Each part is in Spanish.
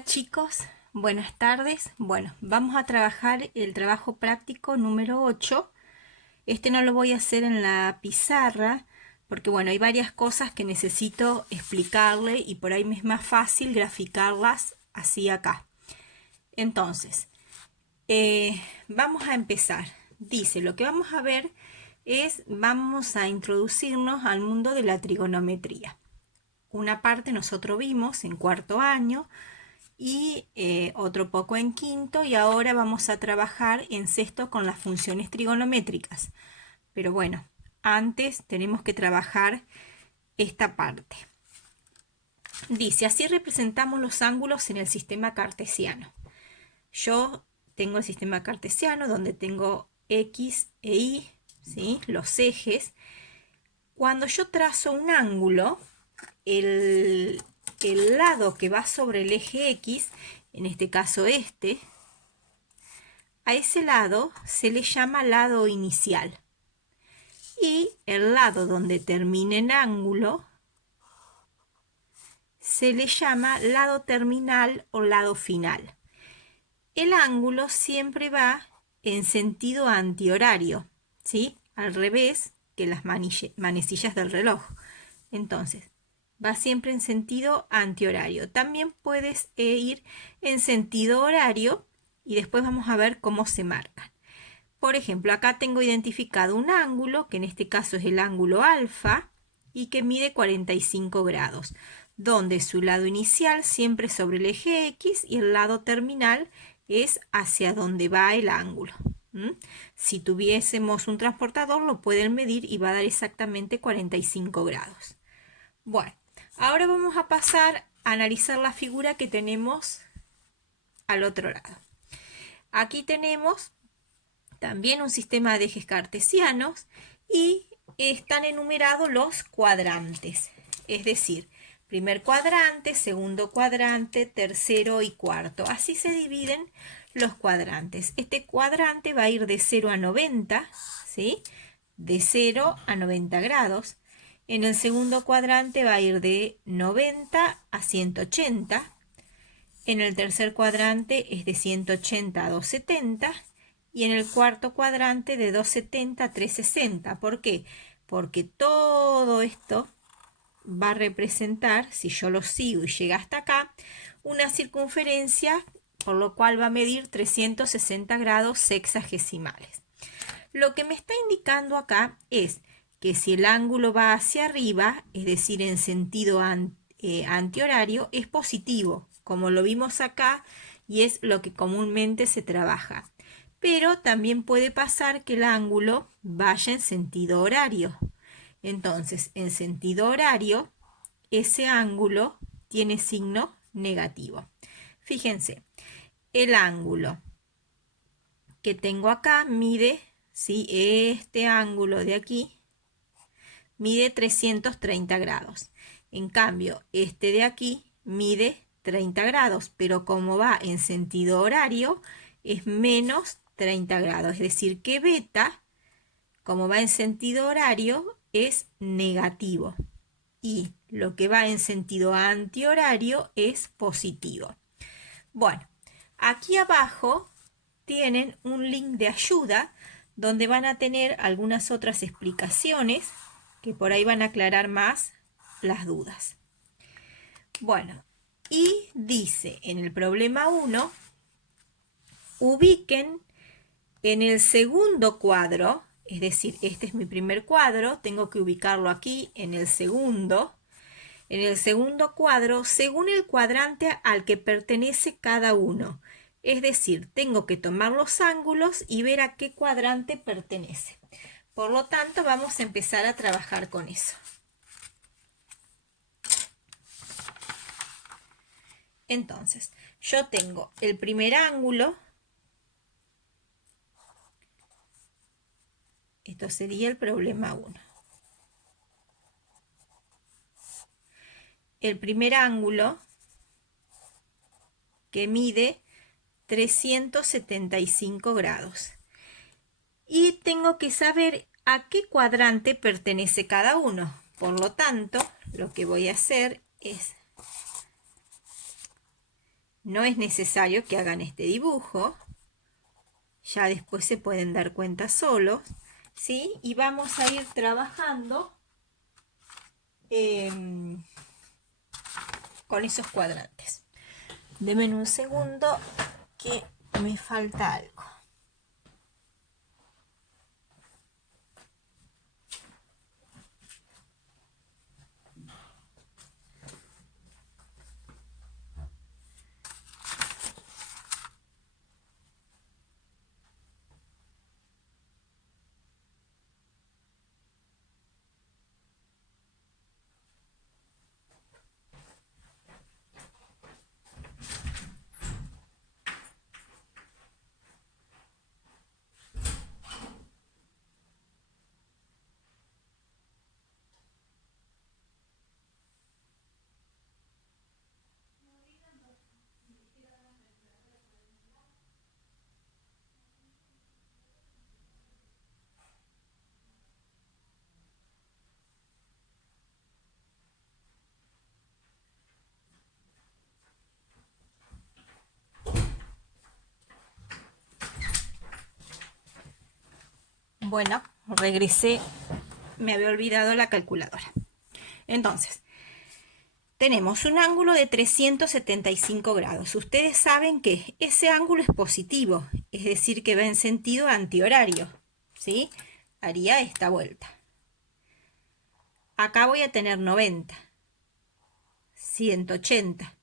Hola chicos, buenas tardes. Bueno, vamos a trabajar el trabajo práctico número 8. Este no lo voy a hacer en la pizarra porque bueno, hay varias cosas que necesito explicarle y por ahí me es más fácil graficarlas así acá. Entonces, vamos a empezar. Dice, lo que vamos a ver vamos a introducirnos al mundo de la trigonometría. Una parte nosotros vimos en cuarto año y otro poco en quinto, y ahora vamos a trabajar en sexto con las funciones trigonométricas. Pero bueno, antes tenemos que trabajar esta parte. Dice, así representamos los ángulos en el sistema cartesiano. Yo tengo el sistema cartesiano donde tengo X e Y, ¿sí? Los ejes. Cuando yo trazo un ángulo, el lado que va sobre el eje X, en este caso a ese lado se le llama lado inicial. Y el lado donde termina en ángulo se le llama lado terminal o lado final. El ángulo siempre va en sentido antihorario, ¿sí? Al revés que las manecillas del reloj. Entonces, va siempre en sentido antihorario. También puedes ir en sentido horario y después vamos a ver cómo se marcan. Por ejemplo, acá tengo identificado un ángulo, que en este caso es el ángulo alfa, y que mide 45 grados, donde su lado inicial siempre es sobre el eje X y el lado terminal es hacia donde va el ángulo. Si tuviésemos un transportador, lo pueden medir y va a dar exactamente 45 grados. Bueno, ahora vamos a pasar a analizar la figura que tenemos al otro lado. Aquí tenemos también un sistema de ejes cartesianos y están enumerados los cuadrantes, es decir, primer cuadrante, segundo cuadrante, tercero y cuarto. Así se dividen los cuadrantes. Este cuadrante va a ir de 0 a 90, ¿sí? De 0 a 90 grados. En el segundo cuadrante va a ir de 90 a 180. En el tercer cuadrante es de 180 a 270. Y en el cuarto cuadrante de 270 a 360. ¿Por qué? Porque todo esto va a representar, si yo lo sigo y llega hasta acá, una circunferencia, por lo cual va a medir 360 grados sexagesimales. Lo que me está indicando acá es que si el ángulo va hacia arriba, es decir, en sentido antihorario, es positivo, como lo vimos acá, y es lo que comúnmente se trabaja. Pero también puede pasar que el ángulo vaya en sentido horario. Entonces, en sentido horario, ese ángulo tiene signo negativo. Fíjense, el ángulo que tengo acá mide, ¿sí? Este ángulo de aquí mide 330 grados. En cambio, este de aquí mide 30 grados, pero como va en sentido horario, es menos 30 grados. Es decir, que beta, como va en sentido horario, es negativo. Y lo que va en sentido antihorario es positivo. Bueno, aquí abajo tienen un link de ayuda donde van a tener algunas otras explicaciones que por ahí van a aclarar más las dudas. Bueno, y dice en el problema 1, ubiquen en el segundo cuadro, es decir, este es mi primer cuadro, tengo que ubicarlo aquí en el segundo cuadro, según el cuadrante al que pertenece cada uno. Es decir, tengo que tomar los ángulos y ver a qué cuadrante pertenece. Por lo tanto, vamos a empezar a trabajar con eso. Entonces, yo tengo el primer ángulo. Esto sería el problema 1. El primer ángulo que mide 375 grados. Y tengo que saber a qué cuadrante pertenece cada uno. Por lo tanto, lo que voy a hacer es No es necesario que hagan este dibujo. Ya después se pueden dar cuenta solos, ¿sí? Y vamos a ir trabajando con esos cuadrantes. Denme un segundo que me falta algo. Bueno, regresé, me había olvidado la calculadora. Entonces, tenemos un ángulo de 375 grados. Ustedes saben que ese ángulo es positivo, es decir, que va en sentido antihorario, ¿sí? Haría esta vuelta. Acá voy a tener 90, 180,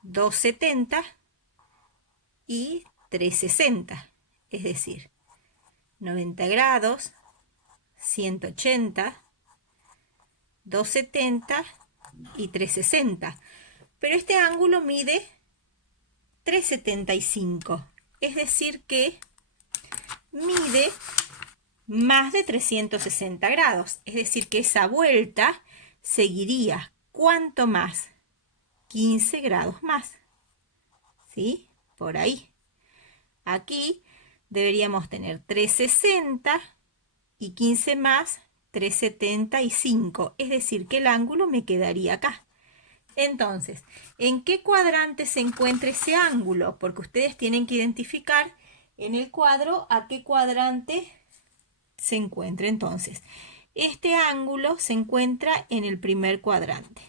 270 y 360, es decir, 90 grados, 180, 270 y 360. Pero este ángulo mide 375, es decir que mide más de 360 grados, es decir que esa vuelta seguiría, ¿cuánto más? 15 grados más, ¿sí? Por ahí. Aquí deberíamos tener 360 y 15 más 375, es decir que el ángulo me quedaría acá. Entonces, ¿en qué cuadrante se encuentra ese ángulo? Porque ustedes tienen que identificar en el cuadro a qué cuadrante se encuentra. Entonces, este ángulo se encuentra en el primer cuadrante,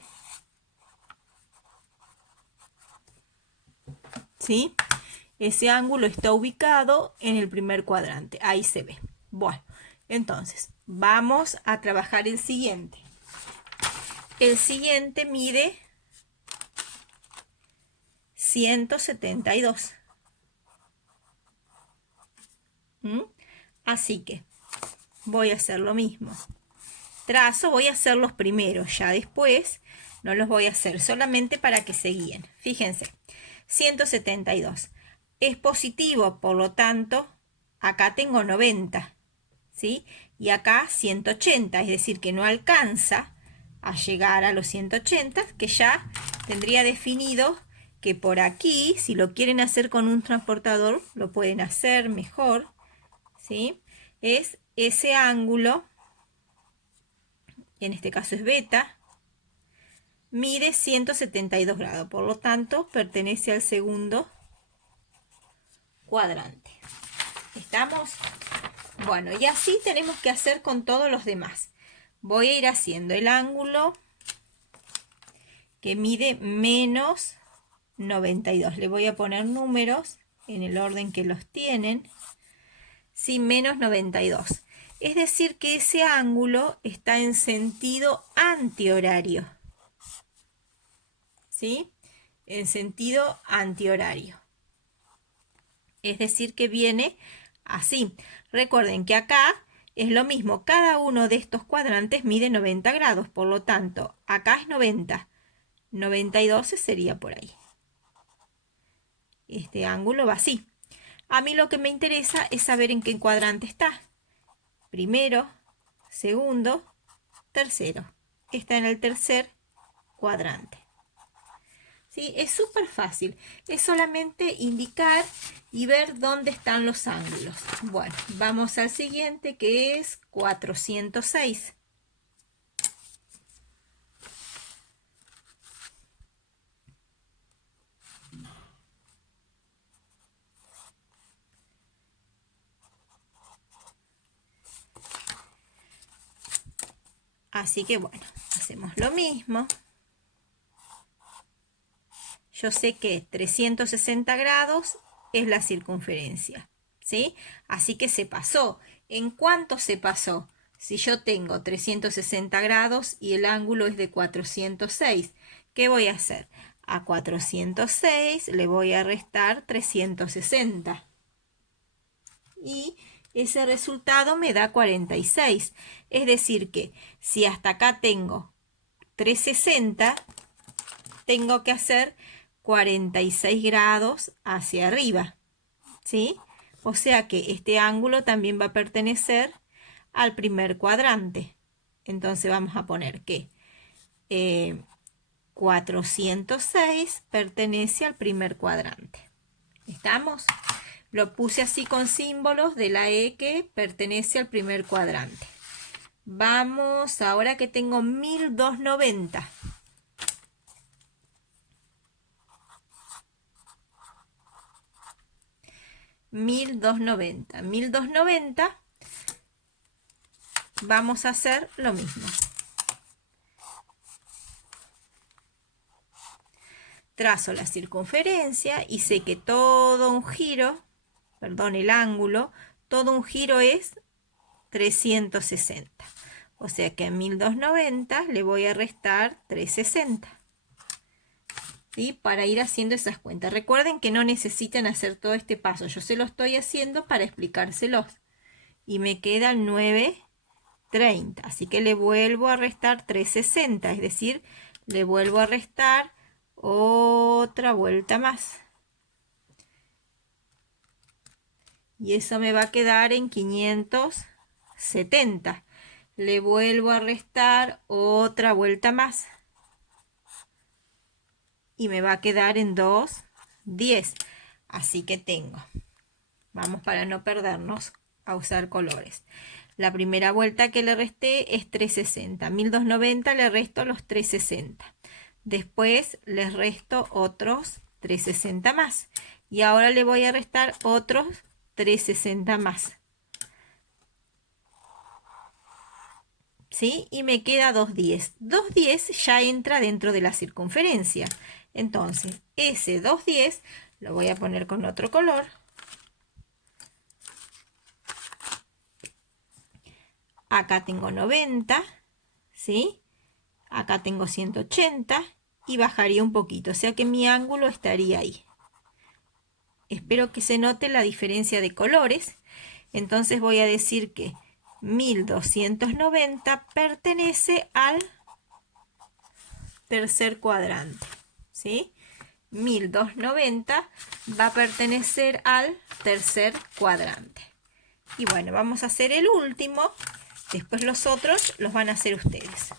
¿sí? Ese ángulo está ubicado en el primer cuadrante. Ahí se ve. Bueno, entonces, vamos a trabajar el siguiente. El siguiente mide 172. Así que voy a hacer lo mismo. Trazo, voy a hacer los primeros, ya después no los voy a hacer, solamente para que se guíen. Fíjense, 172 es positivo, por lo tanto, acá tengo 90, ¿sí? Y acá 180, es decir, que no alcanza a llegar a los 180, que ya tendría definido que por aquí, si lo quieren hacer con un transportador, lo pueden hacer mejor, ¿sí? Es ese ángulo, y en este caso es beta, mide 172 grados, por lo tanto pertenece al segundo cuadrante. ¿Estamos? Bueno, y así tenemos que hacer con todos los demás. Voy a ir haciendo el ángulo que mide menos 92. Le voy a poner números en el orden que los tienen. Sí, menos 92. Es decir que ese ángulo está en sentido antihorario. ¿Sí? En sentido antihorario. Es decir que viene así. Recuerden que acá es lo mismo. Cada uno de estos cuadrantes mide 90 grados. Por lo tanto, acá es 90. 92 sería por ahí. Este ángulo va así. A mí lo que me interesa es saber en qué cuadrante está. Primero, segundo, tercero. Está en el tercer cuadrante. ¿Sí? Es súper fácil. Es solamente indicar y ver dónde están los ángulos. Bueno, vamos al siguiente, que es 406. Así que bueno, hacemos lo mismo. Yo sé que 360 grados es la circunferencia, ¿sí? Así que se pasó. ¿En cuánto se pasó? Si yo tengo 360 grados y el ángulo es de 406, ¿qué voy a hacer? A 406 le voy a restar 360. Y ese resultado me da 46. Es decir que si hasta acá tengo 360, tengo que hacer 46 grados hacia arriba, ¿sí? O sea que este ángulo también va a pertenecer al primer cuadrante. Entonces vamos a poner que 406 pertenece al primer cuadrante. ¿Estamos? Lo puse así con símbolos de la E que pertenece al primer cuadrante. Vamos, ahora que tengo 1290. 1290. Vamos a hacer lo mismo. Trazo la circunferencia y sé que todo un giro, perdón, el ángulo, todo un giro es 360. O sea que a 1290 le voy a restar 360. ¿Sí? Para ir haciendo esas cuentas. Recuerden que no necesitan hacer todo este paso. Yo se lo estoy haciendo para explicárselos. Y me queda 930. Así que le vuelvo a restar 360. Es decir, le vuelvo a restar otra vuelta más. Y eso me va a quedar en 570. Le vuelvo a restar otra vuelta más. Y me va a quedar en 210. Así que tengo. Vamos para no perdernos a usar colores. La primera vuelta que le resté es 360. 1290 le resto los 360. Después les resto otros 360 más. Y ahora le voy a restar otros 360 más. ¿Sí? Y me queda 210. 210 ya entra dentro de la circunferencia. Entonces, ese 210 lo voy a poner con otro color. Acá tengo 90, ¿sí? Acá tengo 180 y bajaría un poquito, o sea que mi ángulo estaría ahí. Espero que se note la diferencia de colores. Entonces voy a decir que 1290 pertenece al tercer cuadrante, ¿sí? 1290 va a pertenecer al tercer cuadrante. Y bueno, vamos a hacer el último. Después los otros los van a hacer ustedes.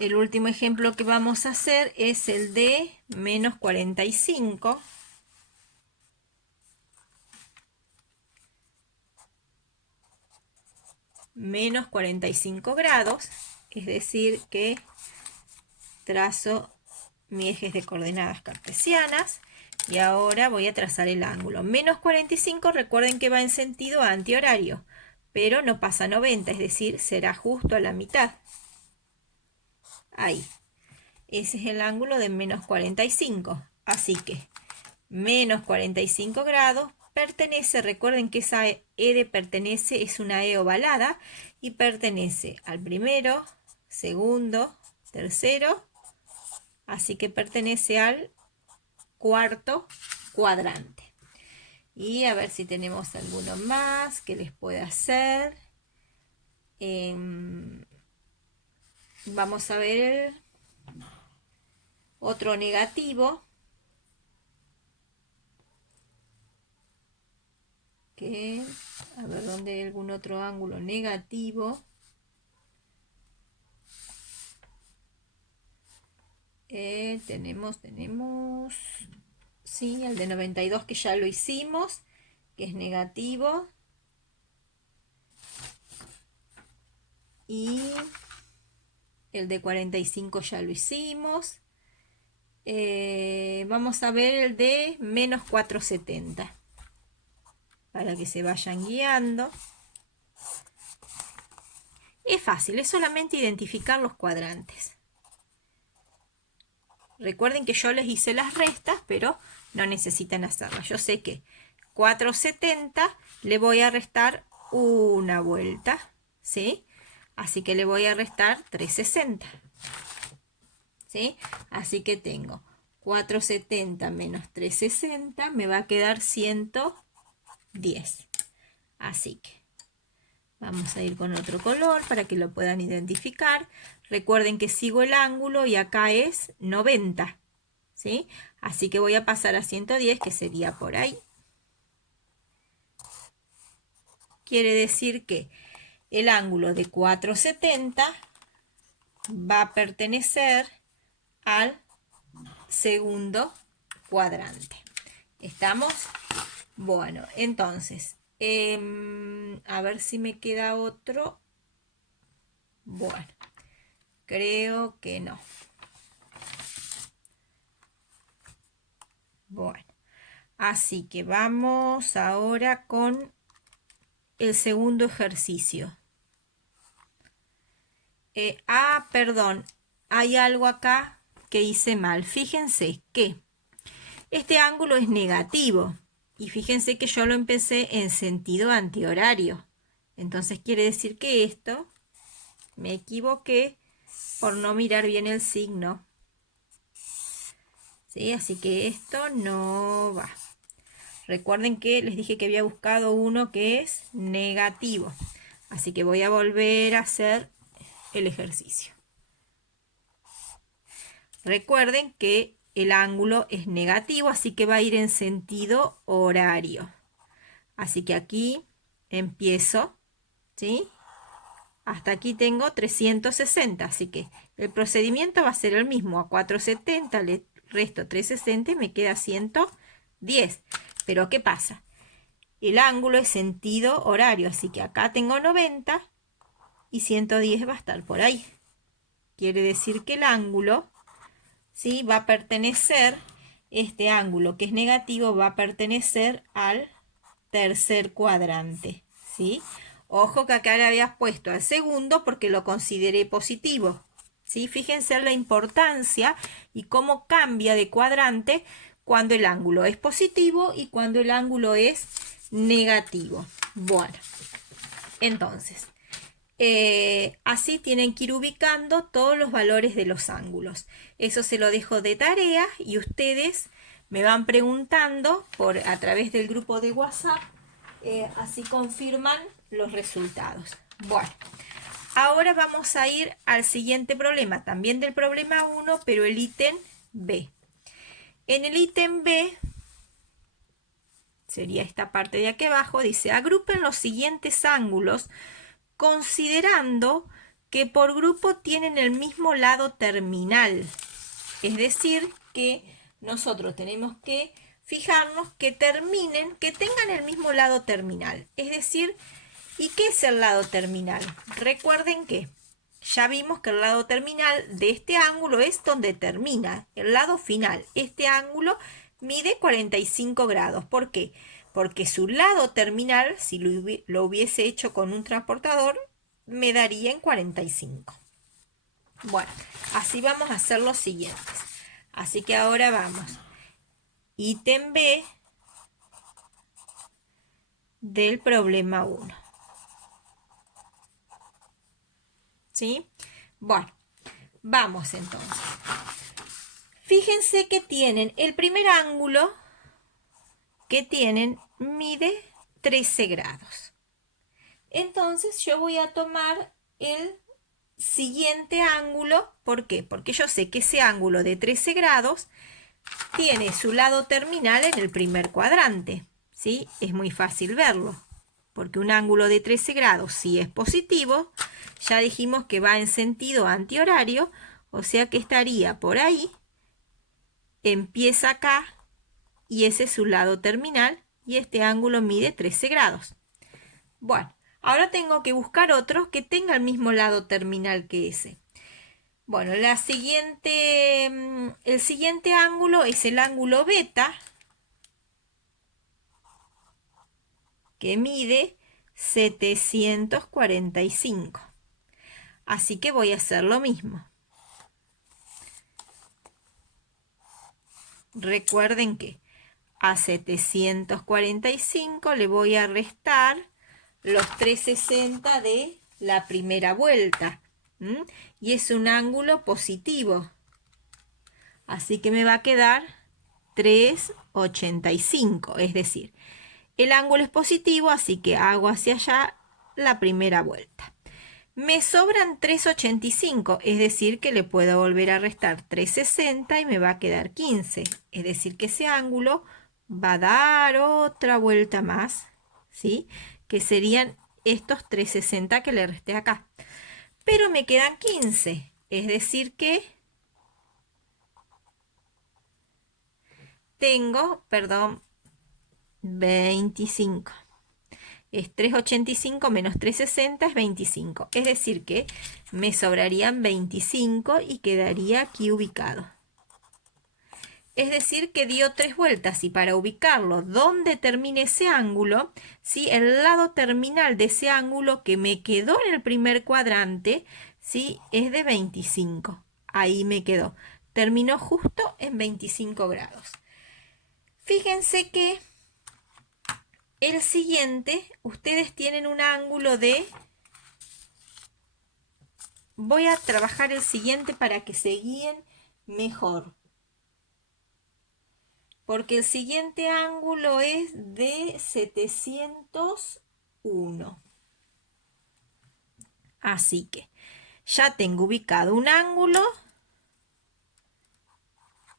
El último ejemplo que vamos a hacer es el de menos 45. Menos 45 grados. Es decir que trazo mi eje de coordenadas cartesianas. Y ahora voy a trazar el ángulo. Menos 45, recuerden que va en sentido antihorario, pero no pasa 90, es decir, será justo a la mitad. Ahí. Ese es el ángulo de menos 45. Así que menos 45 grados pertenece, recuerden que esa E de pertenece es una E ovalada y pertenece al primero, segundo, tercero, así que pertenece al cuarto cuadrante. Y a ver si tenemos alguno más que les pueda hacer. Vamos a ver otro negativo. A ver dónde hay algún otro ángulo negativo. Tenemos, sí, el de 92 que ya lo hicimos, que es negativo. Y el de 45 ya lo hicimos. Vamos a ver el de menos 470. para que se vayan guiando. Es fácil, es solamente identificar los cuadrantes. Recuerden que yo les hice las restas, pero no necesitan hacerlas. Yo sé que 470 le voy a restar una vuelta, ¿sí? Así que le voy a restar 360, ¿sí? Así que tengo 470 menos 360, me va a quedar 110. Así que vamos a ir con otro color para que lo puedan identificar. Recuerden que sigo el ángulo y acá es 90, ¿sí? Así que voy a pasar a 110, que sería por ahí. Quiere decir que el ángulo de 470 va a pertenecer al segundo cuadrante. ¿Estamos? Bueno, entonces, a ver si me queda otro. Bueno, creo que no. Bueno, así que vamos ahora con el segundo ejercicio. Perdón, hay algo acá que hice mal. Fíjense que este ángulo es negativo y fíjense que yo lo empecé en sentido antihorario. Entonces quiere decir que esto me equivoqué por no mirar bien el signo. ¿Sí? Así que esto no va. Recuerden que les dije que había buscado uno que es negativo. Así que voy a volver a hacer el ejercicio. Recuerden que el ángulo es negativo, así que va a ir en sentido horario. Así que aquí empiezo, ¿sí? Hasta aquí tengo 360, así que el procedimiento va a ser el mismo. A 470 le resto 360 y me queda 110. Pero ¿qué pasa? El ángulo es sentido horario, así que acá tengo 90 y 110 va a estar por ahí. Quiere decir que el ángulo, ¿sí?, va a pertenecer, este ángulo que es negativo va a pertenecer al tercer cuadrante, ¿sí? Ojo que acá le habías puesto al segundo porque lo consideré positivo, ¿sí? Fíjense en la importancia y cómo cambia de cuadrante cuando el ángulo es positivo y cuando el ángulo es negativo. Bueno, entonces, así tienen que ir ubicando todos los valores de los ángulos. Eso se lo dejo de tarea y ustedes me van preguntando a través del grupo de WhatsApp, así confirman los resultados. Bueno, ahora vamos a ir al siguiente problema, también del problema 1, pero el ítem B. En el ítem B, sería esta parte de aquí abajo, dice: agrupen los siguientes ángulos considerando que por grupo tienen el mismo lado terminal. Es decir, que nosotros tenemos que fijarnos que terminen, que tengan el mismo lado terminal. Es decir, ¿y qué es el lado terminal? Recuerden que ya vimos que el lado terminal de este ángulo es donde termina, el lado final. Este ángulo mide 45 grados. ¿Por qué? Porque su lado terminal, si lo hubiese hecho con un transportador, me daría en 45. Bueno, así vamos a hacer los siguientes. Así que ahora vamos. Ítem B del problema 1. ¿Sí? Bueno, vamos entonces. Fíjense que tienen el primer ángulo que tienen mide 13 grados. Entonces yo voy a tomar el siguiente ángulo. ¿Por qué? Porque yo sé que ese ángulo de 13 grados tiene su lado terminal en el primer cuadrante, ¿sí? Es muy fácil verlo, porque un ángulo de 13 grados, si es positivo, ya dijimos que va en sentido antihorario, o sea que estaría por ahí, empieza acá, y ese es su lado terminal, y este ángulo mide 13 grados. Bueno, ahora tengo que buscar otro que tenga el mismo lado terminal que ese. Bueno, el siguiente ángulo es el ángulo beta. que mide 745. Así que voy a hacer lo mismo. Recuerden que a 745 le voy a restar los 360 de la primera vuelta. Y es un ángulo positivo. Así que me va a quedar 385. Es decir, el ángulo es positivo, así que hago hacia allá la primera vuelta. Me sobran 385, es decir, que le puedo volver a restar 360 y me va a quedar 15. Es decir, que ese ángulo va a dar otra vuelta más, ¿sí? Que serían estos 360 que le resté acá. Pero me quedan 15, es decir que tengo, 25. Es 385 menos 360 es 25. Es decir que me sobrarían 25 y quedaría aquí ubicado. Es decir que dio 3 vueltas y para ubicarlo donde termine ese ángulo, ¿sí? El lado terminal de ese ángulo que me quedó en el primer cuadrante, ¿sí? Es de 25. Ahí me quedó. Terminó justo en 25 grados. Fíjense que el siguiente, ustedes tienen un ángulo de... Voy a trabajar el siguiente para que se guíen mejor. Porque el siguiente ángulo es de 701. Así que ya tengo ubicado un ángulo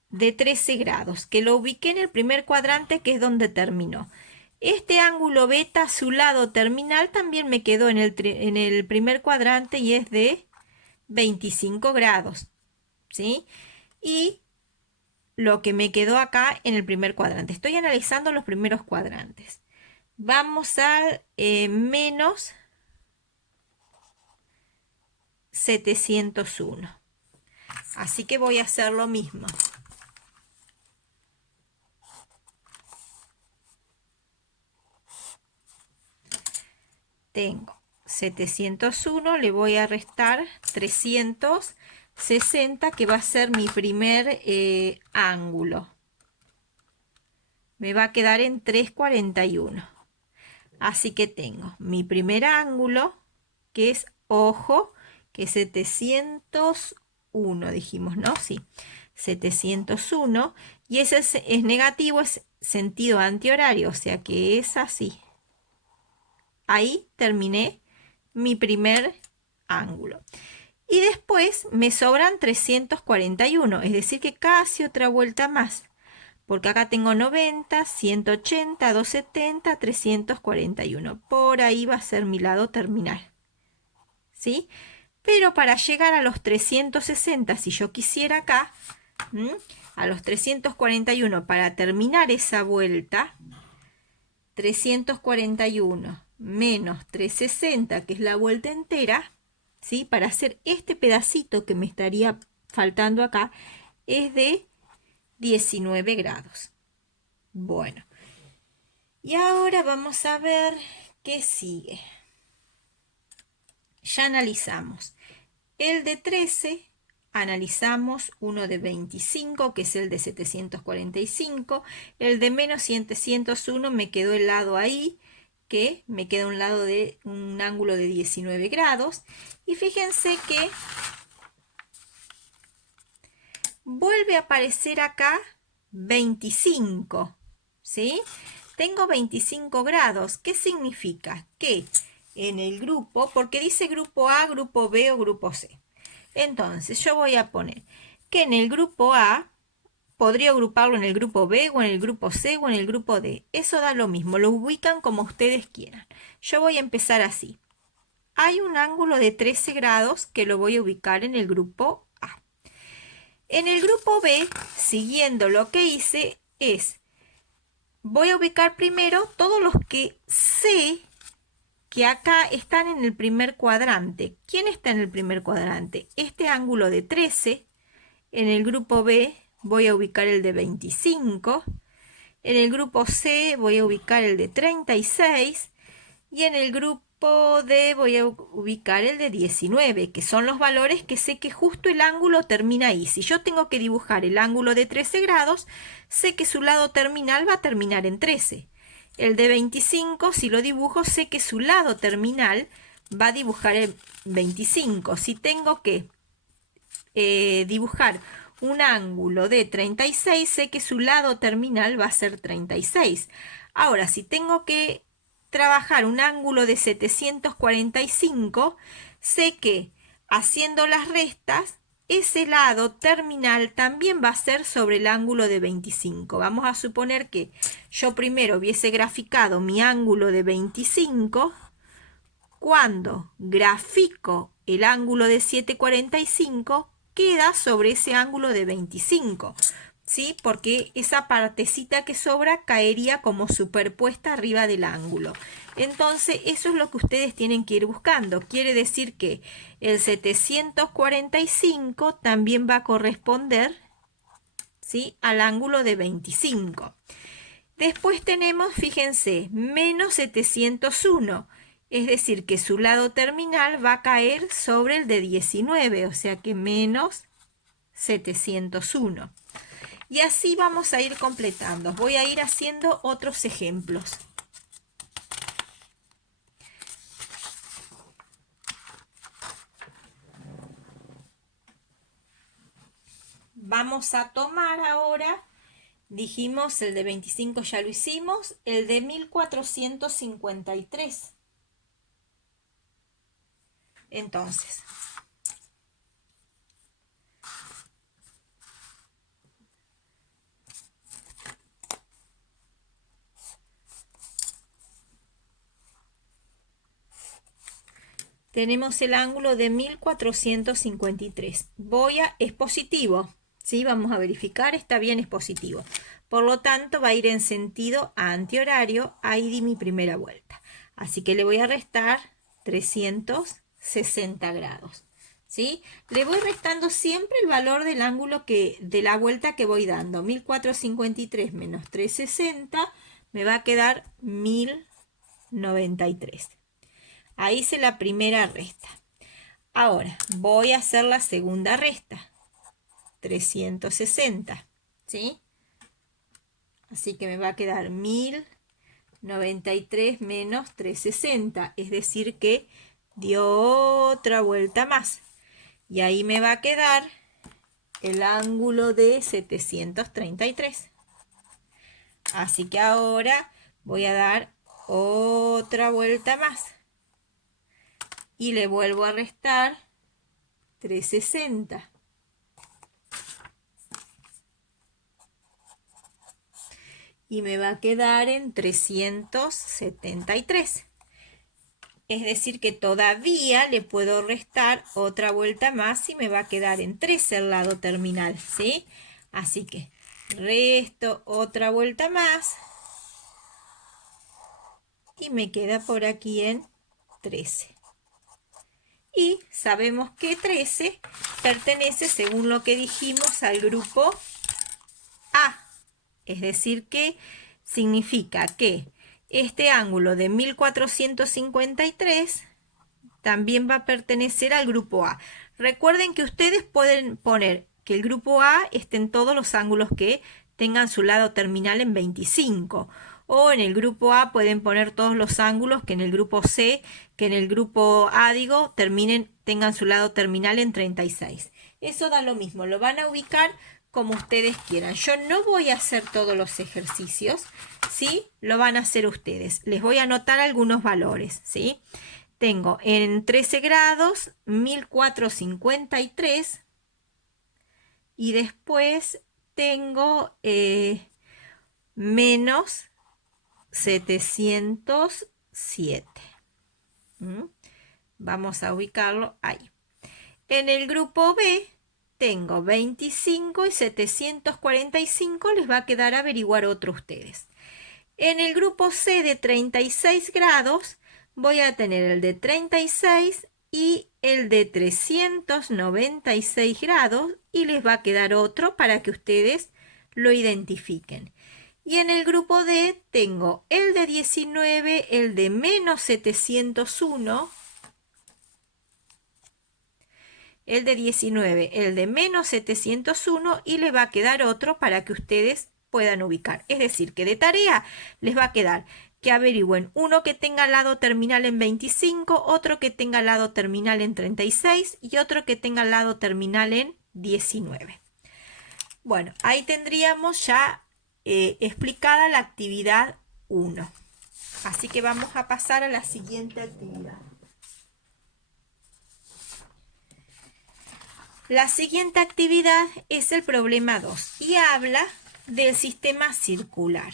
de 13 grados, que lo ubiqué en el primer cuadrante, que es donde terminó. Este ángulo beta, su lado terminal, también me quedó en el primer cuadrante y es de 25 grados, ¿sí? Y lo que me quedó acá en el primer cuadrante. Estoy analizando los primeros cuadrantes. Vamos al menos 701. Así que voy a hacer lo mismo. Tengo 701, le voy a restar 360, que va a ser mi primer ángulo. Me va a quedar en 341. Así que tengo mi primer ángulo, que es, ojo, que 701, dijimos, ¿no? Sí, 701. Y ese es negativo, es sentido antihorario, o sea que es así. Ahí terminé mi primer ángulo. Y después me sobran 341, es decir que casi otra vuelta más. Porque acá tengo 90, 180, 270, 341. Por ahí va a ser mi lado terminal. ¿Sí? Pero para llegar a los 360, si yo quisiera acá, a los 341, para terminar esa vuelta, 341 menos 360, que es la vuelta entera, ¿sí? Para hacer este pedacito que me estaría faltando acá, es de 19 grados. Bueno, y ahora vamos a ver qué sigue. Ya analizamos el de 13, analizamos uno de 25, que es el de 745, el de menos 701 me quedó el lado ahí, que me queda un lado de un ángulo de 19 grados, y fíjense que vuelve a aparecer acá 25, ¿sí? Tengo 25 grados. ¿Qué significa? Que en el grupo, porque dice grupo A, grupo B o grupo C. Entonces yo voy a poner que en el grupo A, podría agruparlo en el grupo B o en el grupo C o en el grupo D. Eso da lo mismo, lo ubican como ustedes quieran. Yo voy a empezar así. Hay un ángulo de 13 grados que lo voy a ubicar en el grupo A. En el grupo B, siguiendo lo que hice, voy a ubicar primero todos los que sé que acá están en el primer cuadrante. ¿Quién está en el primer cuadrante? Este ángulo de 13. En el grupo B voy a ubicar el de 25. En el grupo C voy a ubicar el de 36. Y en el grupo D voy a ubicar el de 19, que son los valores que sé que justo el ángulo termina ahí. Si yo tengo que dibujar el ángulo de 13 grados, sé que su lado terminal va a terminar en 13. El de 25, si lo dibujo, sé que su lado terminal va a dibujar en 25. Si tengo que dibujar un ángulo de 36, sé que su lado terminal va a ser 36. Ahora, si tengo que trabajar un ángulo de 745, sé que haciendo las restas, ese lado terminal también va a ser sobre el ángulo de 25. Vamos a suponer que yo primero hubiese graficado mi ángulo de 25. Cuando grafico el ángulo de 745, queda sobre ese ángulo de 25. ¿Sí? Porque esa partecita que sobra caería como superpuesta arriba del ángulo. Entonces, eso es lo que ustedes tienen que ir buscando. Quiere decir que el 745 también va a corresponder, ¿sí?, al ángulo de 25. Después tenemos, fíjense, menos 701. Es decir, que su lado terminal va a caer sobre el de 19, o sea que menos 701. Y así vamos a ir completando. Voy a ir haciendo otros ejemplos. Vamos a tomar ahora, dijimos el de 25 ya lo hicimos, el de 1453. Entonces, tenemos el ángulo de 1453. Es positivo, ¿sí? Vamos a verificar, está bien, es positivo. Por lo tanto, va a ir en sentido antihorario. Ahí di mi primera vuelta. Así que le voy a restar 360 grados. ¿Sí? Le voy restando siempre el valor del ángulo de la vuelta que voy dando. 1453 menos 360 me va a quedar 1093. Ahí hice la primera resta. Ahora voy a hacer la segunda resta. 360. ¿Sí? Así que me va a quedar 1093 menos 360. Es decir que dio otra vuelta más. Y ahí me va a quedar el ángulo de 733. Así que ahora voy a dar otra vuelta más. Y le vuelvo a restar 360. Y me va a quedar en 373. Es decir que todavía le puedo restar otra vuelta más y me va a quedar en 13 el lado terminal, ¿sí? Así que resto otra vuelta más y me queda por aquí en 13. Y sabemos que 13 pertenece, según lo que dijimos, al grupo A. Es decir que significa que este ángulo de 1453 también va a pertenecer al grupo A. Recuerden que ustedes pueden poner que el grupo A esté en todos los ángulos que tengan su lado terminal en 25. O en el grupo A pueden poner todos los ángulos que en el grupo C, que en el grupo A, tengan su lado terminal en 36. Eso da lo mismo, lo van a ubicar como ustedes quieran. Yo no voy a hacer todos los ejercicios, ¿sí? Lo van a hacer ustedes. Les voy a anotar algunos valores, ¿sí? Tengo en 13 grados 1453 y después tengo menos 707. Vamos a ubicarlo ahí. En el grupo B tengo 25 y 745, les va a quedar averiguar otro ustedes. En el grupo C de 36 grados voy a tener el de 36 y el de 396 grados y les va a quedar otro para que ustedes lo identifiquen. Y en el grupo D tengo el de 19, el de menos 701, el de 19, el de menos 701 y le va a quedar otro para que ustedes puedan ubicar. Es decir, que de tarea les va a quedar que averigüen uno que tenga lado terminal en 25, otro que tenga lado terminal en 36 y otro que tenga lado terminal en 19. Bueno, ahí tendríamos ya explicada la actividad 1. Así que vamos a pasar a la siguiente actividad. La siguiente actividad es el problema 2 y habla del sistema circular.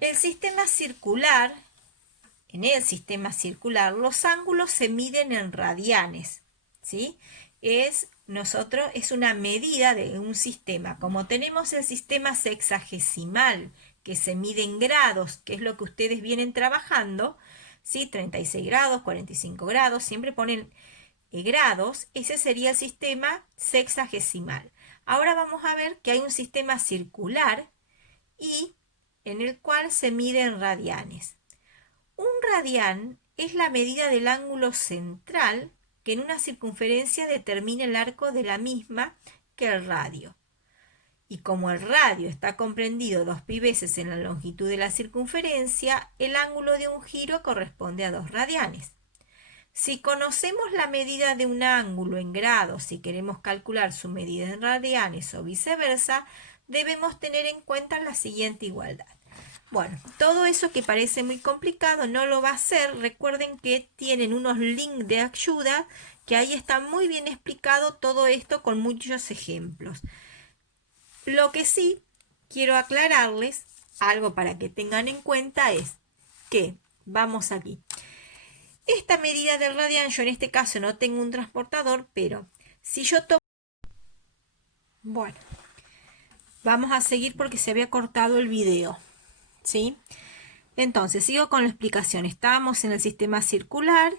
El sistema circular, en el sistema circular, los ángulos se miden en radianes, ¿sí? Es una medida de un sistema. Como tenemos el sistema sexagesimal, que se mide en grados, que es lo que ustedes vienen trabajando, ¿sí? 36 grados, 45 grados, siempre ponen grados, ese sería el sistema sexagesimal. Ahora vamos a ver que hay un sistema circular y en el cual se mide en radianes. Un radián es la medida del ángulo central que en una circunferencia determina el arco de la misma que el radio. Y como el radio está comprendido 2pi veces en la longitud de la circunferencia, el ángulo de un giro corresponde a 2 radianes. Si conocemos la medida de un ángulo en grados y queremos calcular su medida en radianes o viceversa, debemos tener en cuenta la siguiente igualdad. Bueno, todo eso que parece muy complicado no lo va a hacer. Recuerden que tienen unos links de ayuda que ahí está muy bien explicado todo esto con muchos ejemplos. Lo que sí quiero aclararles, algo para que tengan en cuenta es que, vamos aquí, esta medida del radián, yo en este caso no tengo un transportador, pero si yo tomo... Bueno, vamos a seguir porque se había cortado el video, ¿sí? Entonces, sigo con la explicación. Estábamos en el sistema circular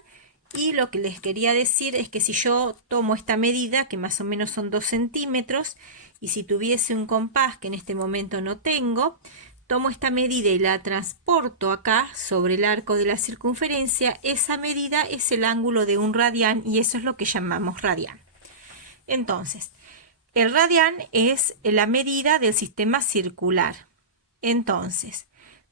y lo que les quería decir es que si yo tomo esta medida, que más o menos son 2 centímetros, y si tuviese un compás, que en este momento no tengo, tomo esta medida y la transporto acá sobre el arco de la circunferencia, esa medida es el ángulo de un radián y eso es lo que llamamos radián. Entonces, el radián es la medida del sistema circular. Entonces,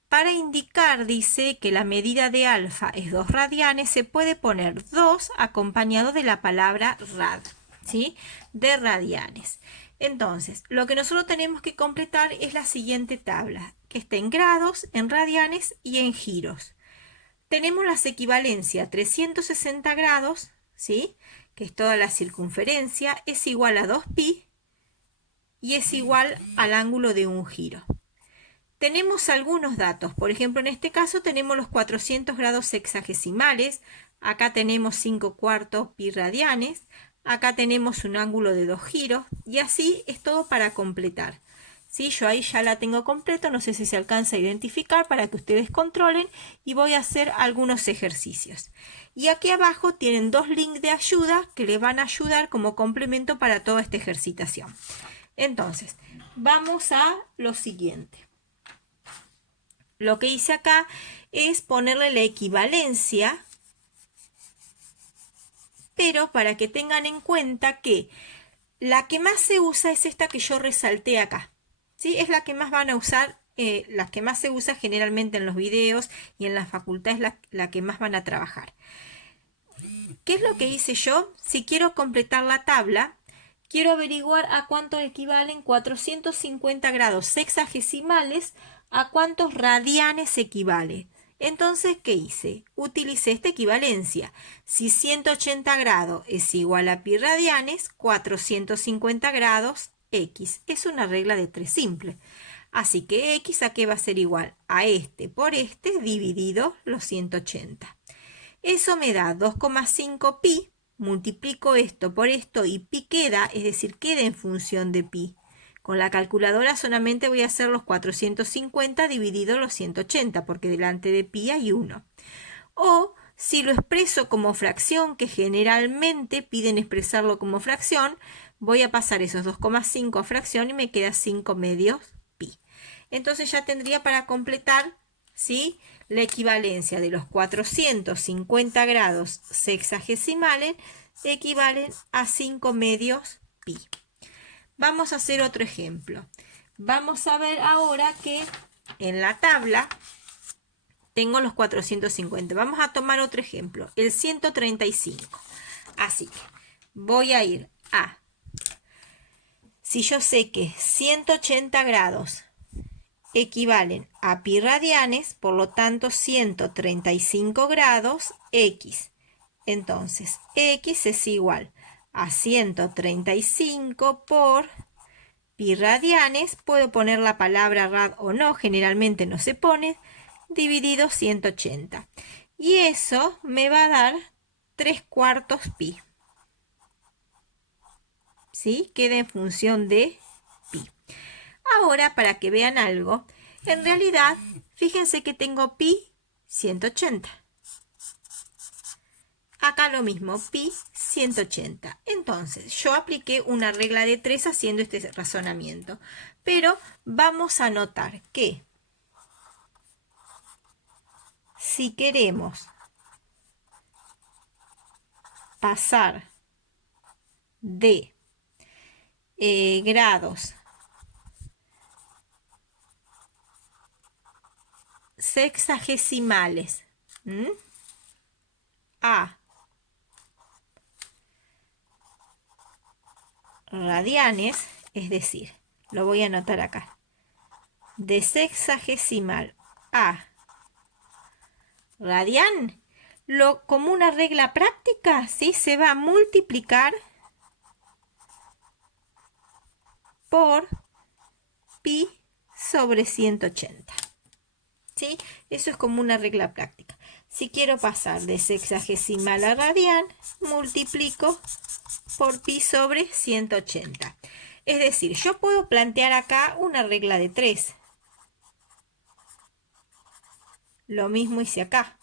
para indicar, dice que la medida de alfa es 2 radianes, se puede poner 2 acompañado de la palabra rad, ¿sí? De radianes. Entonces, lo que nosotros tenemos que completar es la siguiente tabla, que está en grados, en radianes y en giros. Tenemos las equivalencias 360 grados, ¿sí? Que es toda la circunferencia, es igual a 2pi y es igual al ángulo de un giro. Tenemos algunos datos, por ejemplo en este caso tenemos los 400 grados sexagesimales, acá tenemos 5/4 pi radianes, acá tenemos un ángulo de 2 giros y así es todo para completar. ¿Sí? Yo ahí ya la tengo completo, no sé si se alcanza a identificar para que ustedes controlen y voy a hacer algunos ejercicios. Y aquí abajo tienen 2 links de ayuda que les van a ayudar como complemento para toda esta ejercitación. Entonces, vamos a lo siguiente. Lo que hice acá es ponerle la equivalencia, pero para que tengan en cuenta que la que más se usa es esta que yo resalté acá, ¿sí? Es la que más van a usar, la que más se usa generalmente en los videos y en la facultad es la que más van a trabajar. ¿Qué es lo que hice yo? Si quiero completar la tabla, quiero averiguar a cuánto equivalen 450 grados sexagesimales, a cuántos radianes equivale. Entonces, ¿qué hice? Utilicé esta equivalencia. Si 180 grados es igual a pi radianes, 450 grados x. Es una regla de 3 simple. Así que x a qué va a ser igual a este por este dividido los 180. Eso me da 2,5 pi. Multiplico esto por esto y pi queda, es decir, queda en función de pi. Con la calculadora solamente voy a hacer los 450 dividido los 180, porque delante de pi hay 1. O si lo expreso como fracción, que generalmente piden expresarlo como fracción, voy a pasar esos 2,5 a fracción y me queda 5 medios pi. Entonces ya tendría para completar, ¿sí?, la equivalencia de los 450 grados sexagesimales equivalen a 5 medios pi. Vamos a hacer otro ejemplo. Vamos a ver ahora que en la tabla tengo los 450. Vamos a tomar otro ejemplo, el 135. Así que voy a ir a, si yo sé que 180 grados equivalen a pi radianes, por lo tanto 135 grados x. Entonces x es igual a 135 por pi radianes, puedo poner la palabra rad o no, generalmente no se pone, dividido 180. Y eso me va a dar 3/4 pi. ¿Sí? Queda en función de pi. Ahora, para que vean algo, en realidad, fíjense que tengo pi 180. Acá lo mismo, pi 180. Entonces, yo apliqué una regla de 3 haciendo este razonamiento. Pero vamos a notar que si queremos pasar de grados sexagesimales a radianes, es decir, lo voy a anotar acá, de sexagesimal a radian, como una regla práctica, ¿sí?, se va a multiplicar por pi sobre 180. ¿Sí? Eso es como una regla práctica. Si quiero pasar de sexagesimal a radian, multiplico por pi sobre 180. Es decir, yo puedo plantear acá una regla de 3. Lo mismo hice acá.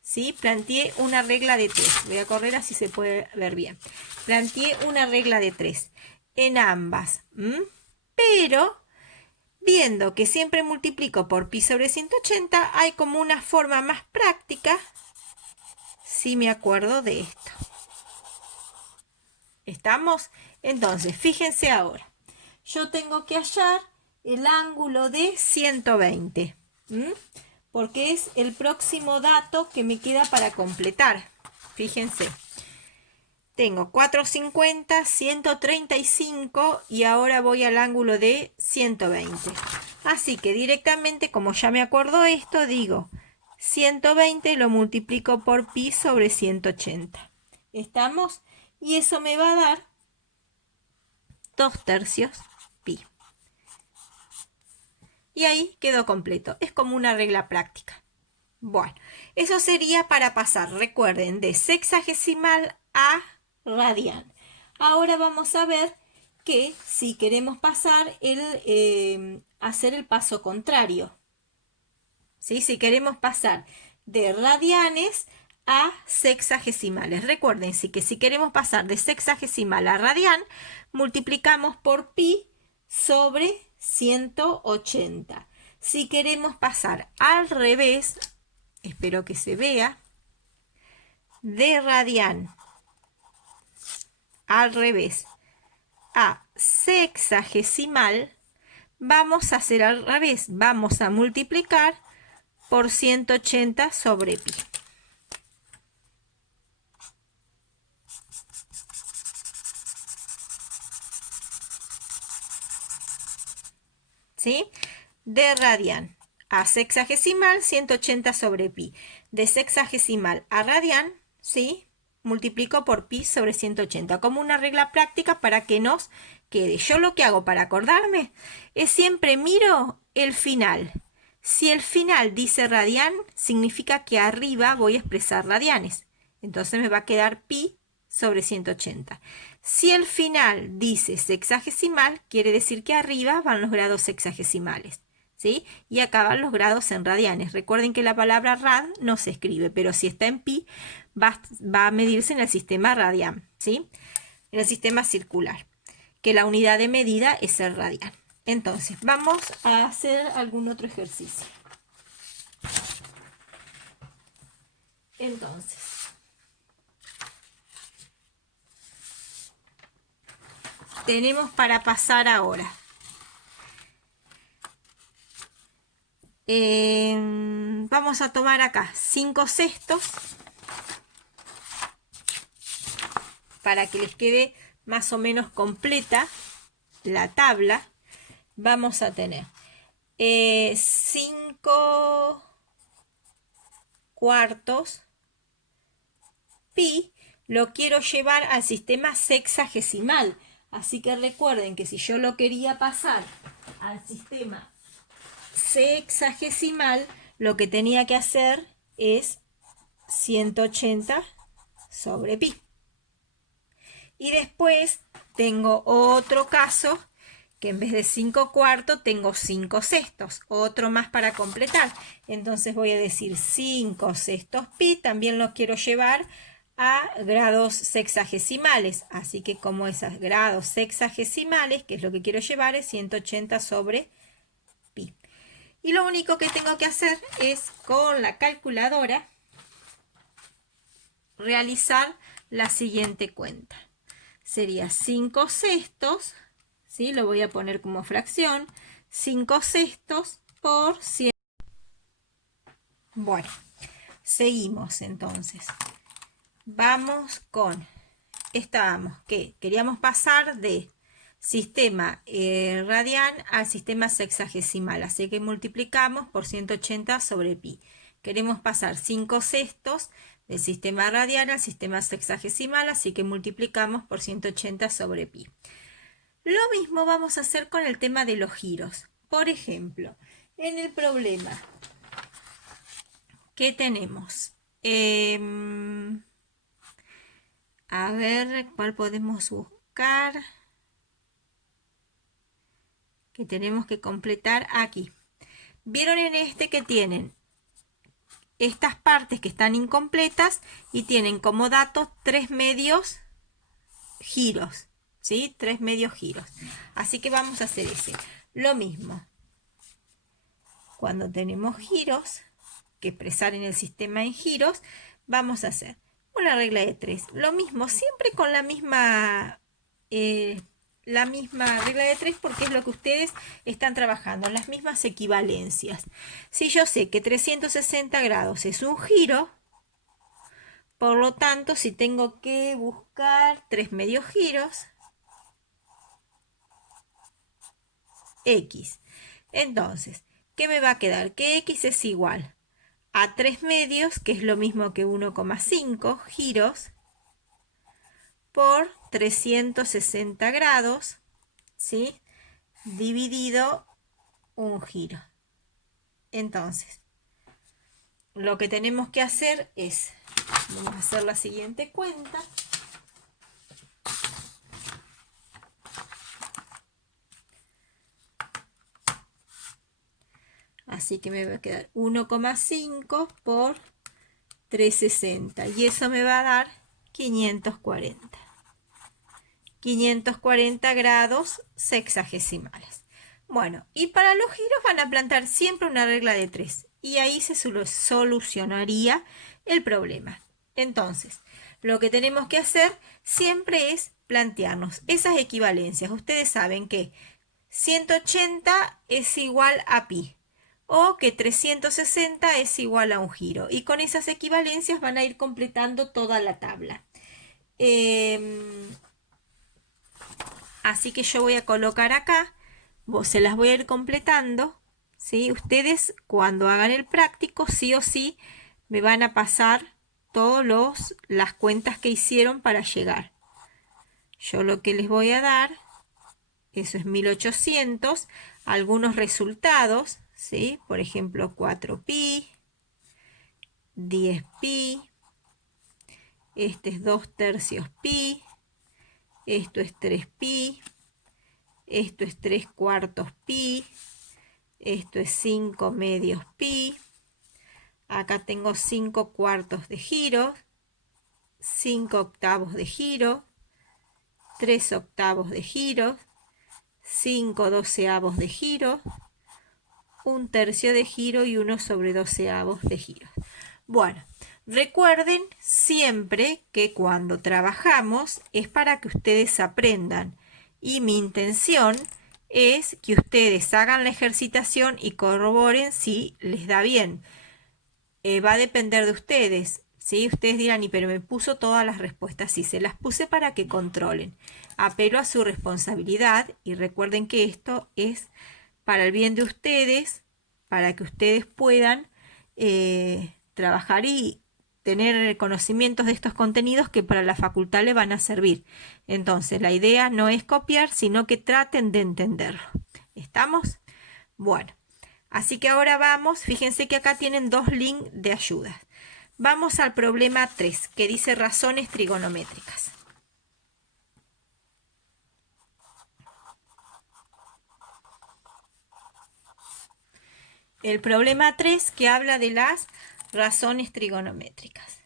¿Sí? Planteé una regla de 3. Voy a correr así se puede ver bien. Planteé una regla de 3 en ambas. Pero, viendo que siempre multiplico por pi sobre 180, hay como una forma más práctica, si me acuerdo de esto. ¿Estamos? Entonces, fíjense ahora. Yo tengo que hallar el ángulo de 120. Porque es el próximo dato que me queda para completar. Fíjense. Tengo 450, 135 y ahora voy al ángulo de 120. Así que directamente, como ya me acuerdo esto, digo 120 lo multiplico por pi sobre 180. ¿Estamos? Y eso me va a dar 2/3 pi. Y ahí quedó completo. Es como una regla práctica. Bueno, eso sería para pasar, recuerden, de sexagesimal a radian. Ahora vamos a ver que si queremos pasar hacer el paso contrario. ¿Sí? Si queremos pasar de radianes a sexagesimales. Recuerden que si queremos pasar de sexagesimal a radian, multiplicamos por pi sobre 180. Si queremos pasar al revés, espero que se vea, de radian al revés a sexagesimal, vamos a hacer al revés, vamos a multiplicar por 180 sobre pi. ¿Sí? De radian a sexagesimal, 180 sobre pi. De sexagesimal a radian, ¿sí?, multiplico por pi sobre 180, como una regla práctica para que nos quede. Yo lo que hago para acordarme es siempre miro el final. Si el final dice radian, significa que arriba voy a expresar radianes. Entonces me va a quedar pi sobre 180. Si el final dice sexagesimal, quiere decir que arriba van los grados sexagesimales. ¿sí? Y acá van los grados en radianes. Recuerden que la palabra rad no se escribe, pero si está en pi, va a medirse en el sistema radian, ¿sí? En el sistema circular, que la unidad de medida es el radian. Entonces, vamos a hacer algún otro ejercicio. Entonces, tenemos para pasar ahora. Vamos a tomar acá 5/6 para que les quede más o menos completa la tabla. Vamos a tener 5/4 pi, lo quiero llevar al sistema sexagesimal. Así que recuerden que si yo lo quería pasar al sistema sexagesimal, lo que tenía que hacer es 180 sobre pi. Y después tengo otro caso que en vez de 5/4 tengo 5/6, otro más para completar. Entonces voy a decir 5/6 pi, también lo quiero llevar a grados sexagesimales. Así que como esos grados sexagesimales, que es lo que quiero llevar, es 180 sobre pi. Y lo único que tengo que hacer es con la calculadora realizar la siguiente cuenta. Sería 5/6, ¿sí? Lo voy a poner como fracción, 5/6 por 100. Bueno, seguimos entonces. Vamos con, estábamos que queríamos pasar de sistema radian al sistema sexagesimal, así que multiplicamos por 180 sobre pi. Queremos pasar 5/6 del sistema radial al sistema sexagesimal, así que multiplicamos por 180 sobre pi. Lo mismo vamos a hacer con el tema de los giros. Por ejemplo, en el problema, ¿qué tenemos? A ver, ¿cuál podemos buscar? Que tenemos que completar aquí. ¿Vieron en este que tienen estas partes que están incompletas y tienen como datos 3 medios giros? ¿Sí? 3 medios giros. Así que vamos a hacer ese. Lo mismo. Cuando tenemos giros, que expresar en el sistema en giros, vamos a hacer una regla de 3. Lo mismo, siempre con la misma regla de 3 porque es lo que ustedes están trabajando, las mismas equivalencias. Si yo sé que 360 grados es un giro, por lo tanto, si tengo que buscar 3 medios giros, X. Entonces, ¿qué me va a quedar? Que X es igual a 3 medios, que es lo mismo que 1,5 giros, por 360 grados, ¿sí? Dividido un giro. Entonces, lo que tenemos que hacer es, vamos a hacer la siguiente cuenta. Así que me va a quedar 1,5 por 360 y eso me va a dar 540. 540 grados sexagesimales. Bueno, y para los giros van a plantear siempre una regla de 3 y ahí se solucionaría el problema. Entonces, lo que tenemos que hacer siempre es plantearnos esas equivalencias. Ustedes saben que 180 es igual a pi o que 360 es igual a un giro. Y con esas equivalencias van a ir completando toda la tabla. Así que yo voy a colocar acá, se las voy a ir completando, ¿sí? Ustedes cuando hagan el práctico, sí o sí, me van a pasar todas las cuentas que hicieron para llegar. Yo lo que les voy a dar, eso es 1800, algunos resultados, ¿sí? Por ejemplo, 4pi, 10pi, este es 2/3 pi, esto es 3pi, esto es 3/4 pi, Esto es 5 medios pi. Acá tengo 5 cuartos de giro, 5 octavos de giro, 3 octavos de giro, 5 doceavos de giro, 1 tercio de giro y 1 sobre doceavos de giro. Bueno, recuerden siempre que cuando trabajamos es para que ustedes aprendan, y mi intención es que ustedes hagan la ejercitación y corroboren si les da bien. Va a depender de ustedes, ¿sí? Ustedes dirán, y pero me puso todas las respuestas. Sí, se las puse para que controlen. Apelo a su responsabilidad y recuerden que esto es para el bien de ustedes, para que ustedes puedan trabajar y tener conocimientos de estos contenidos que para la facultad les van a servir. Entonces, la idea no es copiar, sino que traten de entenderlo. ¿Estamos? Bueno. Así que ahora vamos, fíjense que acá tienen 2 links de ayuda. Vamos al problema 3, que dice razones trigonométricas. El problema 3 que habla de las razones trigonométricas.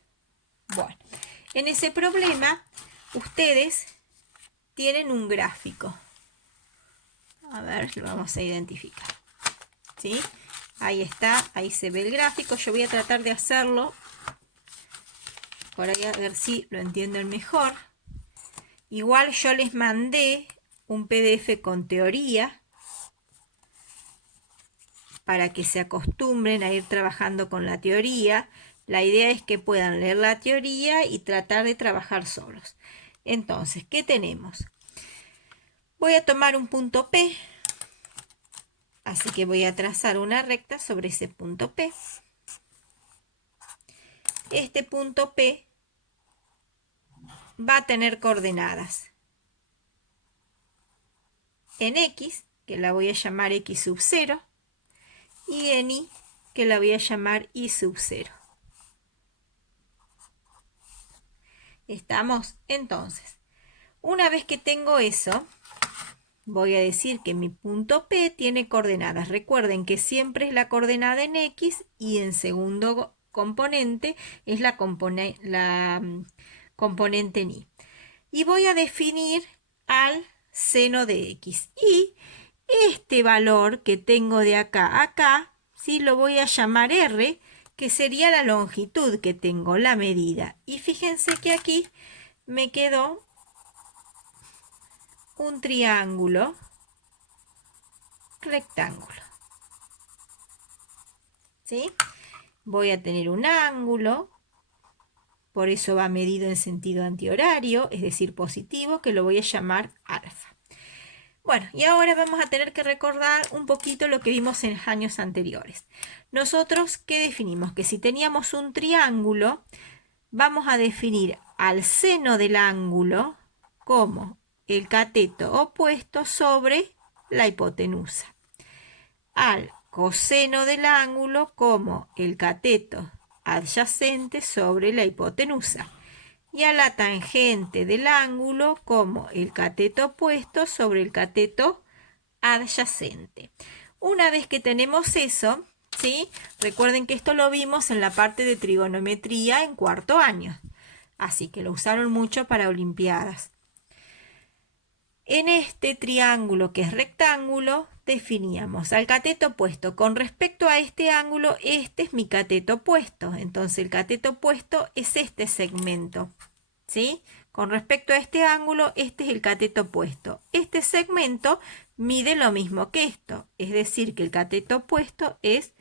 Bueno, en ese problema ustedes tienen un gráfico. A ver, lo vamos a identificar. ¿Sí? Ahí está, ahí se ve el gráfico. Yo voy a tratar de hacerlo por ahí a ver si lo entienden mejor. Igual yo les mandé un PDF con teoría para que se acostumbren a ir trabajando con la teoría. La idea es que puedan leer la teoría y tratar de trabajar solos. Entonces, ¿qué tenemos? Voy a tomar un punto P. Así que voy a trazar una recta sobre ese punto P. Este punto P va a tener coordenadas en X, que la voy a llamar X sub 0, y en Y, que la voy a llamar Y sub 0. ¿Estamos? Entonces, una vez que tengo eso, voy a decir que mi punto P tiene coordenadas. Recuerden que siempre es la coordenada en X y en segundo componente es la componente en Y. Y voy a definir al seno de X. Y este valor que tengo de acá a acá, ¿sí? Lo voy a llamar R, que sería la longitud que tengo, la medida. Y fíjense que aquí me quedó un triángulo rectángulo. ¿Sí? Voy a tener un ángulo, por eso va medido en sentido antihorario, es decir, positivo, que lo voy a llamar alfa. Bueno, y ahora vamos a tener que recordar un poquito lo que vimos en años anteriores. Nosotros, ¿qué definimos? Que si teníamos un triángulo, vamos a definir al seno del ángulo como el cateto opuesto sobre la hipotenusa. Al coseno del ángulo como el cateto adyacente sobre la hipotenusa. Y a la tangente del ángulo como el cateto opuesto sobre el cateto adyacente. Una vez que tenemos eso, ¿sí? Recuerden que esto lo vimos en la parte de trigonometría en cuarto año, así que lo usaron mucho para olimpiadas. En este triángulo que es rectángulo, definíamos al cateto opuesto. Con respecto a este ángulo, este es mi cateto opuesto. Entonces el cateto opuesto es este segmento, ¿sí? Con respecto a este ángulo, este es el cateto opuesto. Este segmento mide lo mismo que esto, es decir, que el cateto opuesto es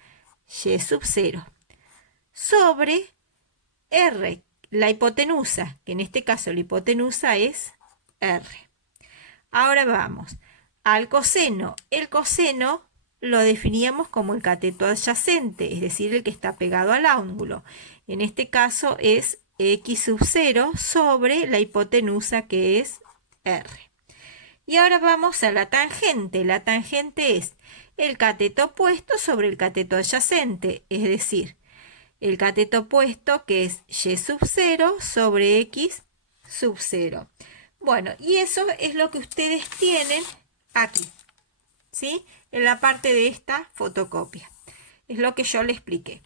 Y sub 0 sobre R, la hipotenusa, que en este caso la hipotenusa es R. Ahora vamos al coseno. El coseno lo definíamos como el cateto adyacente, es decir, el que está pegado al ángulo. En este caso es X sub 0 sobre la hipotenusa, que es R. Y ahora vamos a la tangente. La tangente es el cateto opuesto sobre el cateto adyacente, es decir, el cateto opuesto, que es Y sub 0 sobre X sub 0. Bueno, y eso es lo que ustedes tienen aquí, ¿sí? en la parte de esta fotocopia. Es lo que yo le expliqué.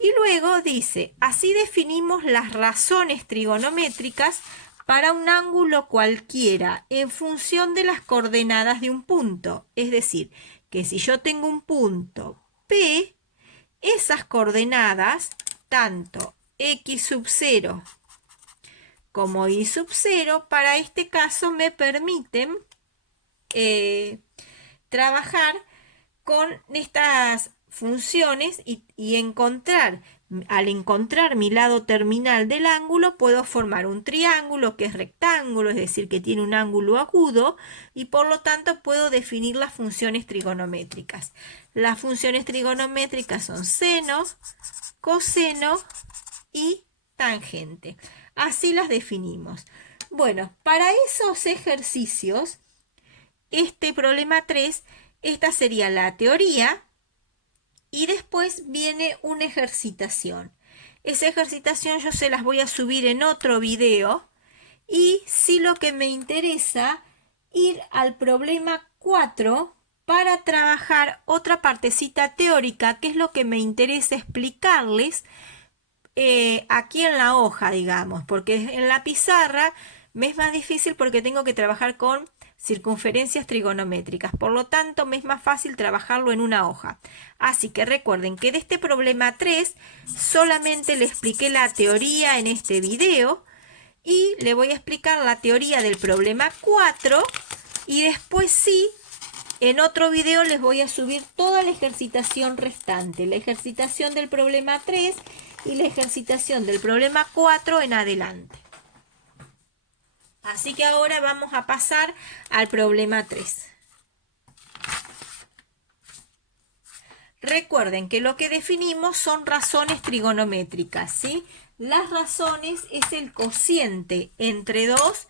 Y luego dice, así definimos las razones trigonométricas para un ángulo cualquiera en función de las coordenadas de un punto. Es decir, que si yo tengo un punto P, esas coordenadas, tanto x sub 0 como y sub 0, para este caso me permiten trabajar con estas funciones y encontrar, al encontrar mi lado terminal del ángulo, puedo formar un triángulo que es rectángulo, es decir, que tiene un ángulo agudo, y por lo tanto puedo definir las funciones trigonométricas. Las funciones trigonométricas son seno, coseno y tangente. Así las definimos. Bueno, para esos ejercicios, este problema 3, esta sería la teoría, y después viene una ejercitación. Esa ejercitación yo se las voy a subir en otro video, y si lo que me interesa, ir al problema 4 para trabajar otra partecita teórica, que es lo que me interesa explicarles aquí en la hoja, digamos, porque en la pizarra me es más difícil porque tengo que trabajar con circunferencias trigonométricas, por lo tanto me es más fácil trabajarlo en una hoja. Así que recuerden que de este problema 3 solamente le expliqué la teoría en este video, y le voy a explicar la teoría del problema 4, y después sí, en otro video les voy a subir toda la ejercitación restante, la ejercitación del problema 3 y la ejercitación del problema 4 en adelante. Así que ahora vamos a pasar al problema 3. Recuerden que lo que definimos son razones trigonométricas, ¿sí? Las razones es el cociente entre dos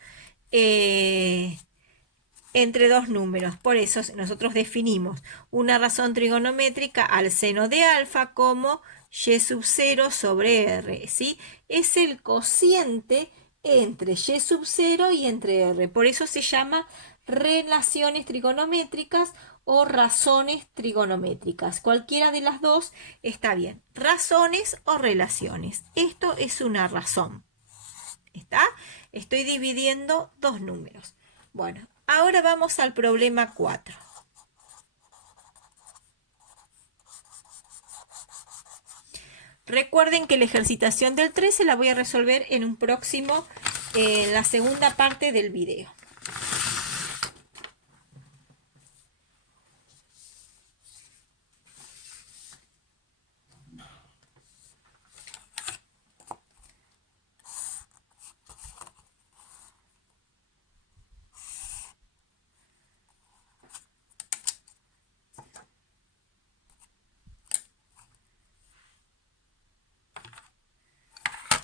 números. Por eso nosotros definimos una razón trigonométrica al seno de alfa como y sub 0 sobre r, ¿sí? Es el cociente entre y sub 0 y entre r. Por eso se llama relaciones trigonométricas o razones trigonométricas. Cualquiera de las dos está bien. Razones o relaciones. Esto es una razón. ¿Está? Estoy dividiendo dos números. Bueno, ahora vamos al problema 4. Recuerden que la ejercitación del 13 la voy a resolver en un próximo, en la segunda parte del video.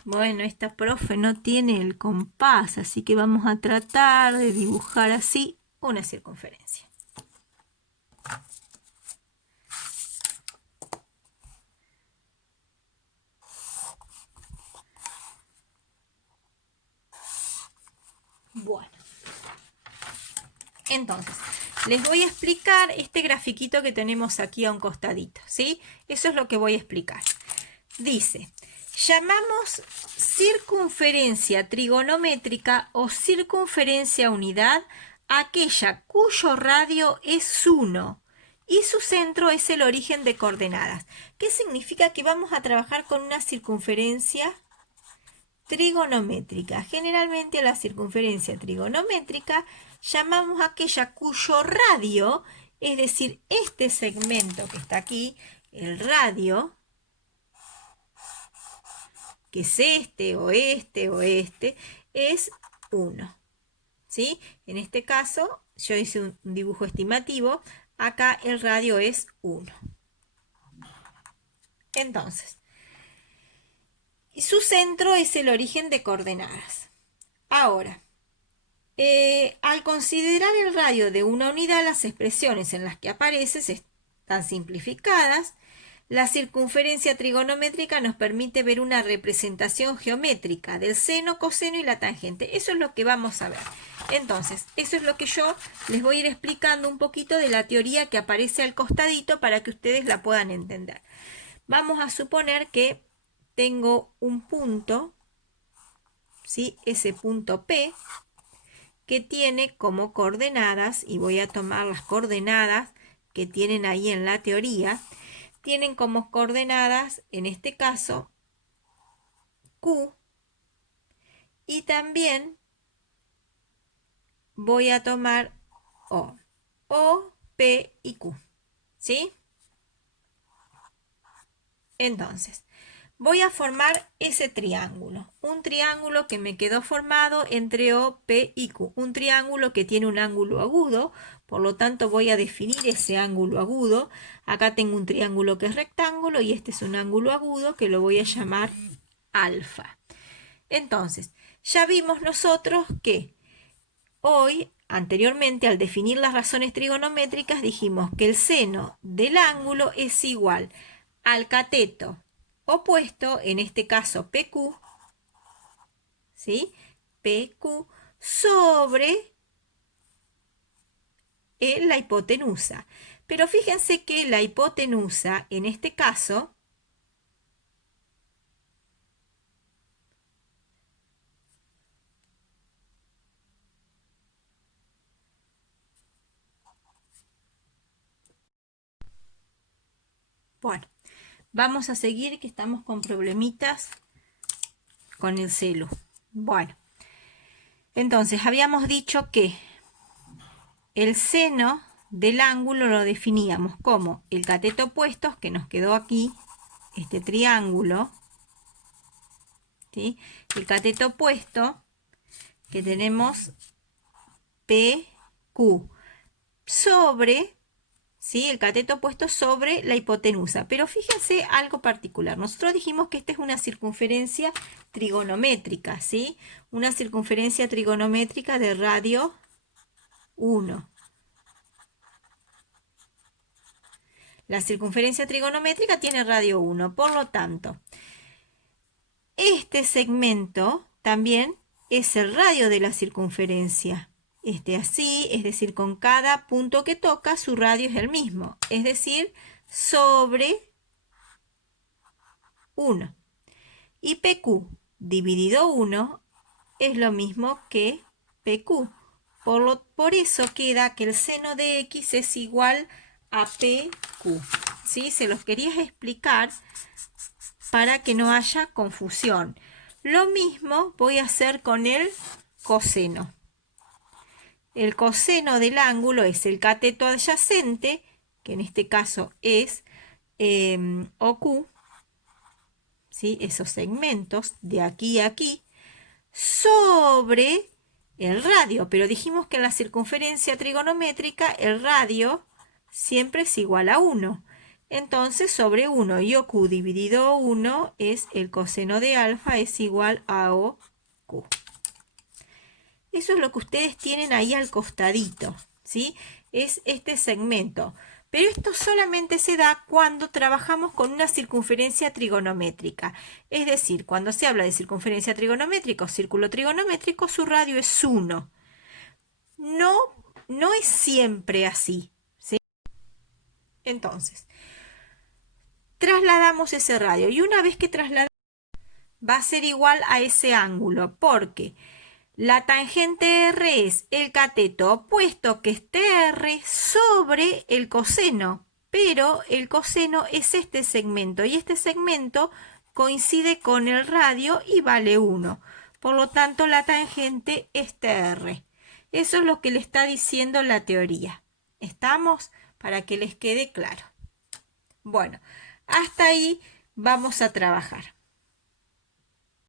Bueno, esta profe no tiene el compás, así que vamos a tratar de dibujar así una circunferencia. Bueno, entonces, les voy a explicar este grafiquito que tenemos aquí a un costadito, ¿sí? Eso es lo que voy a explicar. Dice, llamamos circunferencia trigonométrica o circunferencia unidad aquella cuyo radio es 1 y su centro es el origen de coordenadas. ¿Qué significa? Que vamos a trabajar con una circunferencia trigonométrica. Generalmente a la circunferencia trigonométrica llamamos aquella cuyo radio, es decir, este segmento que está aquí, el radio, que es este o este o este, es 1. ¿Sí? En este caso, yo hice un dibujo estimativo, acá el radio es 1. Entonces, su centro es el origen de coordenadas. Ahora, al considerar el radio de una unidad, las expresiones en las que aparece están simplificadas. La circunferencia trigonométrica nos permite ver una representación geométrica del seno, coseno y la tangente. Eso es lo que vamos a ver. Entonces, eso es lo que yo les voy a ir explicando un poquito de la teoría que aparece al costadito para que ustedes la puedan entender. Vamos a suponer que tengo un punto, ¿sí? Ese punto P, que tiene como coordenadas, y voy a tomar las coordenadas que tienen ahí en la teoría, tienen como coordenadas, en este caso, Q, y también voy a tomar O, P y Q, ¿sí? Entonces, voy a formar ese triángulo, un triángulo que me quedó formado entre O, P y Q, un triángulo que tiene un ángulo agudo, por lo tanto voy a definir ese ángulo agudo. Acá tengo un triángulo que es rectángulo y este es un ángulo agudo que lo voy a llamar alfa. Entonces, ya vimos nosotros que hoy, anteriormente, al definir las razones trigonométricas, dijimos que el seno del ángulo es igual al cateto opuesto, en este caso PQ, ¿sí? PQ sobre la hipotenusa. Pero fíjense que la hipotenusa, en este caso, bueno, vamos a seguir que estamos con problemitas con el celu. Bueno, entonces habíamos dicho que el seno del ángulo lo definíamos como el cateto opuesto, que nos quedó aquí, este triángulo, ¿sí? El cateto opuesto, que tenemos PQ, sobre, ¿sí? El cateto opuesto sobre la hipotenusa. Pero fíjense algo particular. Nosotros dijimos que esta es una circunferencia trigonométrica, ¿sí? Una circunferencia trigonométrica de radio 1. La circunferencia trigonométrica tiene radio 1, por lo tanto, este segmento también es el radio de la circunferencia. Así, es decir, con cada punto que toca, su radio es el mismo, es decir, sobre 1. Y PQ dividido 1 es lo mismo que PQ. Por eso queda que el seno de X es igual a PQ. ¿Sí? Se los quería explicar para que no haya confusión. Lo mismo voy a hacer con el coseno. El coseno del ángulo es el cateto adyacente, que en este caso es OQ, ¿sí? Esos segmentos de aquí a aquí, sobre el radio. Pero dijimos que en la circunferencia trigonométrica el radio siempre es igual a 1. Entonces, sobre 1 y OQ dividido 1 es el coseno de alfa es igual a OQ. Eso es lo que ustedes tienen ahí al costadito, ¿sí? Es este segmento. Pero esto solamente se da cuando trabajamos con una circunferencia trigonométrica. Es decir, cuando se habla de circunferencia trigonométrica o círculo trigonométrico, su radio es 1. No es siempre así, ¿sí? Entonces, trasladamos ese radio y una vez que trasladamos va a ser igual a ese ángulo porque la tangente R es el cateto opuesto, que es TR, sobre el coseno, pero el coseno es este segmento y este segmento coincide con el radio y vale 1. Por lo tanto, la tangente es TR. Eso es lo que le está diciendo la teoría. ¿Estamos? Para que les quede claro. Bueno, hasta ahí vamos a trabajar.